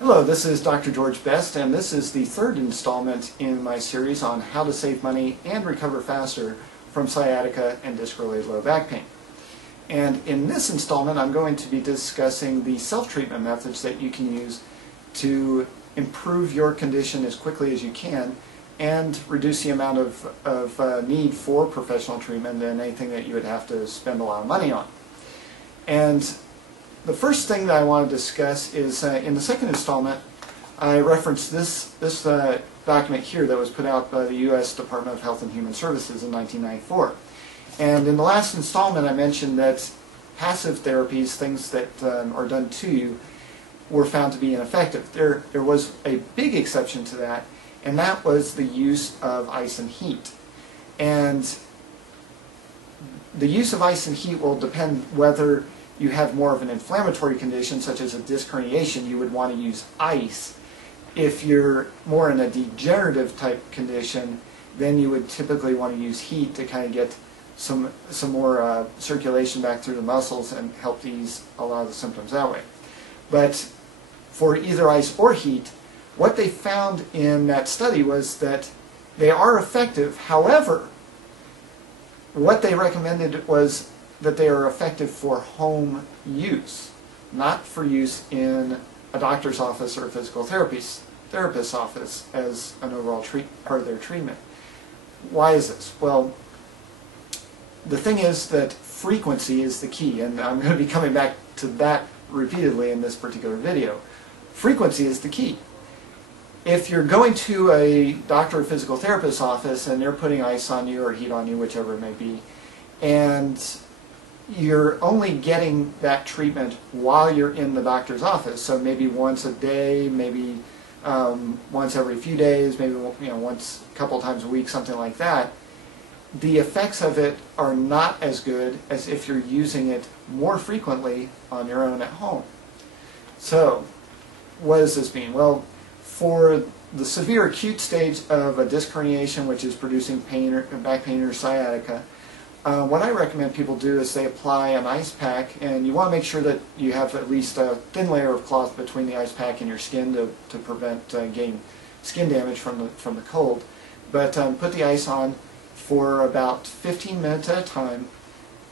Hello, this is Dr. George Best, and this is the third installment in my series on how to save money and recover faster from sciatica and disc-related low back pain. And in this installment, I'm going to be discussing the self-treatment methods that you can use to improve your condition as quickly as you can and reduce the amount of need for professional treatment and anything that you would have to spend a lot of money on. And the first thing that I want to discuss is in the second installment, I referenced this document here that was put out by the U.S. Department of Health and Human Services in 1994. And in the last installment, I mentioned that passive therapies, things that are done to you, were found to be ineffective. There was a big exception to that, and that was the use of ice and heat. And the use of ice and heat will depend whether you have more of an inflammatory condition, such as a disc herniation, you would want to use ice. If you're more in a degenerative type condition, then you would typically want to use heat to kind of get some more circulation back through the muscles and help ease a lot of the symptoms that way. But for either ice or heat, what they found in that study was that they are effective. However, what they recommended was that they are effective for home use, not for use in a doctor's office or a physical therapist's office as an overall part of their treatment. Why is this? Well, the thing is that frequency is the key, and I'm going to be coming back to that repeatedly in this particular video. Frequency is the key. If you're going to a doctor or physical therapist's office and they're putting ice on you or heat on you, whichever it may be, and you're only getting that treatment while you're in the doctor's office, so maybe once a day, maybe once every few days, maybe once a couple times a week, something like that, the effects of it are not as good as if you're using it more frequently on your own at home. So, what does this mean? Well, for the severe acute stage of a disc herniation, which is producing pain or back pain or sciatica, what I recommend people do is they apply an ice pack, and you want to make sure that you have at least a thin layer of cloth between the ice pack and your skin to prevent getting skin damage from the cold. But put the ice on for about 15 minutes at a time,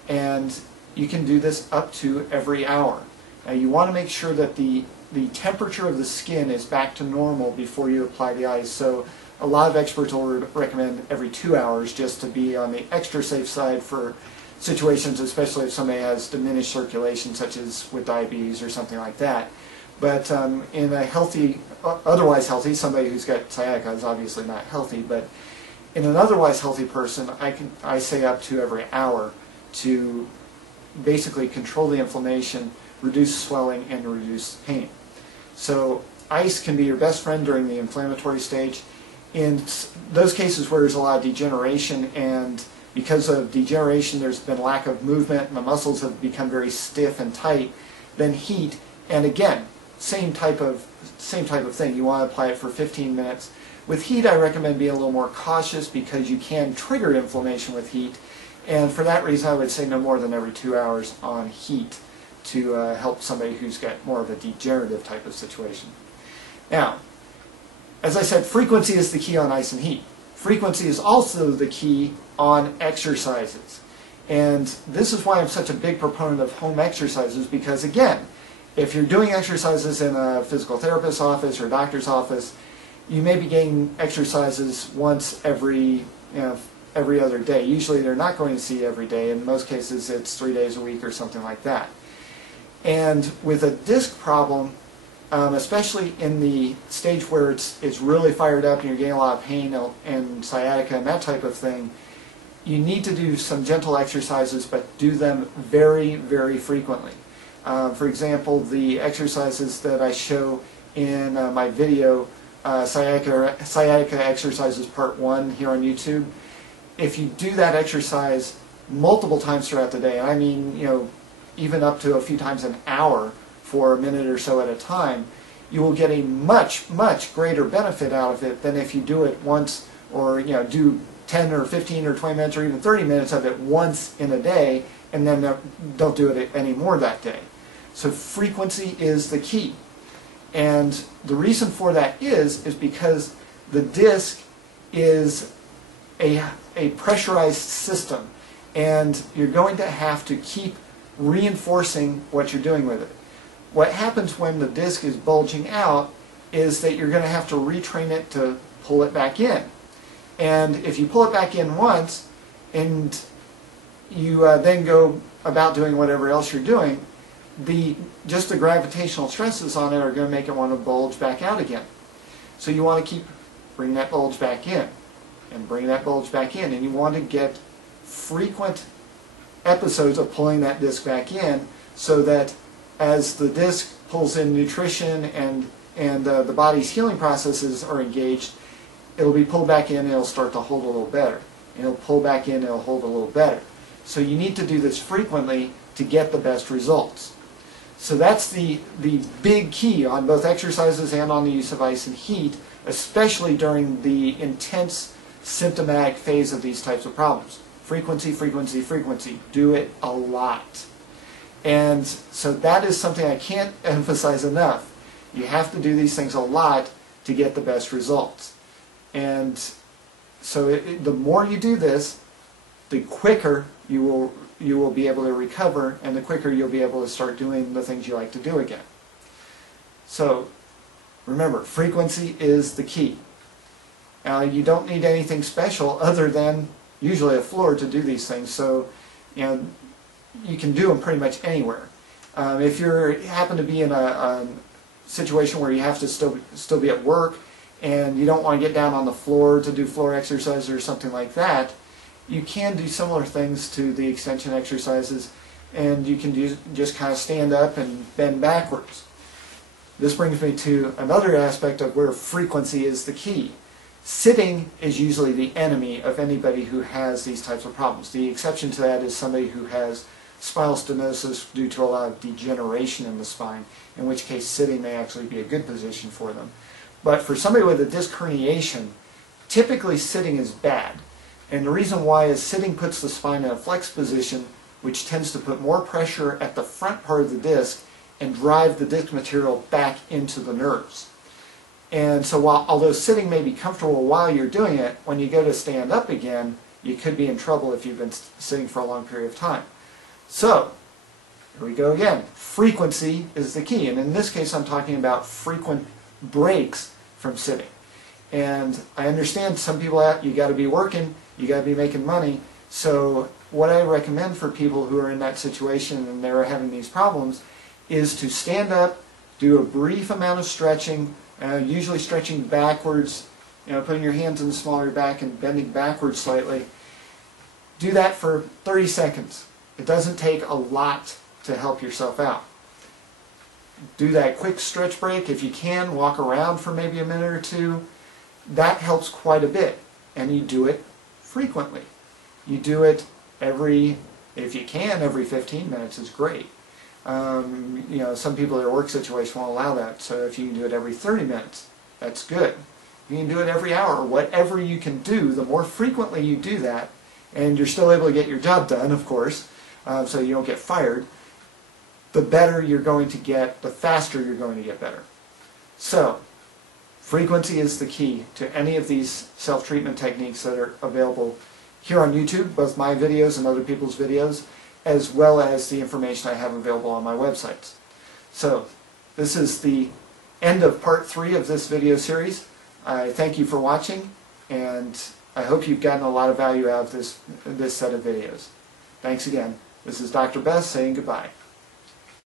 and you can do this up to every hour. Now you want to make sure that the temperature of the skin is back to normal before you apply the ice. So a lot of experts will recommend every 2 hours, just to be on the extra safe side for situations, especially if somebody has diminished circulation, such as with diabetes or something like that. But in a healthy, otherwise healthy, somebody who's got sciatica is obviously not healthy, but in an otherwise healthy person, I say up to every hour to basically control the inflammation, reduce swelling, and reduce pain. So ice can be your best friend during the inflammatory stage. In those cases where there's a lot of degeneration, and because of degeneration there's been lack of movement and the muscles have become very stiff and tight, then heat, and again, same type of thing. You want to apply it for 15 minutes. With heat, I recommend being a little more cautious because you can trigger inflammation with heat, and for that reason I would say no more than every 2 hours on heat to help somebody who's got more of a degenerative type of situation. Now, as I said, frequency is the key on ice and heat. Frequency is also the key on exercises. And this is why I'm such a big proponent of home exercises, because again, if you're doing exercises in a physical therapist's office or a doctor's office, you may be getting exercises once every other day. Usually they're not going to see you every day. In most cases it's 3 days a week or something like that. And with a disc problem, especially in the stage where it's really fired up and you're getting a lot of pain and sciatica and that type of thing, you need to do some gentle exercises, but do them very, very frequently. For example, the exercises that I show in my video, Sciatica Exercises Part 1 here on YouTube, if you do that exercise multiple times throughout the day, and I mean, even up to a few times an hour for a minute or so at a time, you will get a much, much greater benefit out of it than if you do it once, or do 10 or 15 or 20 minutes or even 30 minutes of it once in a day and then don't do it anymore that day. So frequency is the key. And the reason for that is because the disc is a pressurized system, and you're going to have to keep reinforcing what you're doing with it. What happens when the disc is bulging out is that you're going to have to retrain it to pull it back in. And if you pull it back in once and you then go about doing whatever else you're doing, just the gravitational stresses on it are going to make it want to bulge back out again. So you want to keep bringing that bulge back in and bring that bulge back in, and you want to get frequent episodes of pulling that disc back in, so that as the disc pulls in nutrition and the body's healing processes are engaged, it'll be pulled back in and it'll start to hold a little better. And it'll pull back in and it'll hold a little better. So you need to do this frequently to get the best results. So that's the big key on both exercises and on the use of ice and heat, especially during the intense symptomatic phase of these types of problems. Frequency, frequency, frequency. Do it a lot. And so that is something I can't emphasize enough. You have to do these things a lot to get the best results. And so the more you do this, the quicker you will be able to recover, and the quicker you'll be able to start doing the things you like to do again. So remember, frequency is the key. You don't need anything special other than usually a floor to do these things. So you can do them pretty much anywhere. If you happen to be in a situation where you have to still be at work and you don't want to get down on the floor to do floor exercises or something like that, you can do similar things to the extension exercises, and you can just kind of stand up and bend backwards. This brings me to another aspect of where frequency is the key. Sitting is usually the enemy of anybody who has these types of problems. The exception to that is somebody who has spinal stenosis due to a lot of degeneration in the spine, in which case sitting may actually be a good position for them. But for somebody with a disc herniation, typically sitting is bad. And the reason why is sitting puts the spine in a flex position, which tends to put more pressure at the front part of the disc and drive the disc material back into the nerves. And so although sitting may be comfortable while you're doing it, when you go to stand up again, you could be in trouble if you've been sitting for a long period of time. So, here we go again. Frequency is the key. And in this case, I'm talking about frequent breaks from sitting. And I understand some people, you got to be working, you got to be making money. So what I recommend for people who are in that situation and they're having these problems is to stand up, do a brief amount of stretching, usually stretching backwards, putting your hands in the small of your back and bending backwards slightly. Do that for 30 seconds. It doesn't take a lot to help yourself out. Do that quick stretch break. If you can, walk around for maybe a minute or two. That helps quite a bit. And you do it frequently. You do it if you can, every 15 minutes is great. Some people in their work situation won't allow that. So if you can do it every 30 minutes, that's good. You can do it every hour. Whatever you can do, the more frequently you do that, and you're still able to get your job done, of course, so you don't get fired, the better you're going to get, the faster you're going to get better. So, frequency is the key to any of these self-treatment techniques that are available here on YouTube, both my videos and other people's videos, as well as the information I have available on my websites. So, this is the end of part 3 of this video series. I thank you for watching, and I hope you've gotten a lot of value out of this set of videos. Thanks again. This is Dr. Best saying goodbye.